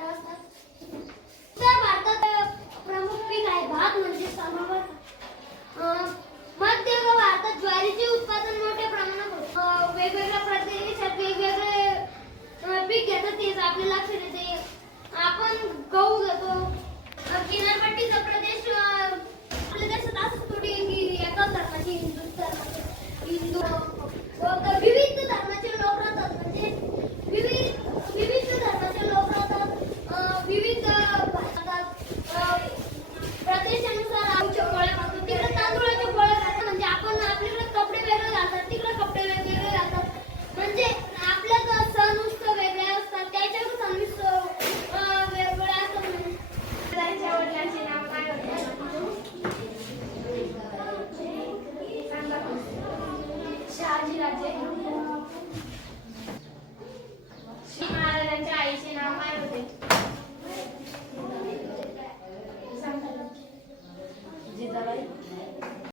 उत्तर भारतात प्रमुख पीक आहे भात म्हणजे समावर. मध्य भारतात ज्वारीचे उत्पादन मोठ्या प्रमाणात होते. वेगवेगळ्या प्रदेशात वेगवेगळे पीक घेतात तेच आपल्या लक्षात येते. आपण गहू घेतो. किनारपट्टीचा प्रदेश आपल्या देशात असं थोडी की एकाच धर्माचे हिंदू विविध धर्माचे लोक राहतात. म्हणजे विविध धर्माचे लोक राहतात. विविध प्रदेशानुसार आमच्या पोळ्या खातो. तिकडे तांदूळाच्या पोळ्या खातात. म्हणजे आपण आपल्याकडे कपडे वेगळे घालतात, तिकडे कपडे वेगवेगळे घालतात. म्हणजे आपल्या सण उत्सव वेगळे असतात. त्याच्यावर सण उत्सव वेगवेगळे असतात. त्यांच्या वडिलांचे नाव काय होते? शहाजीराजे. महाराजांच्या आईचे नाव काय होते?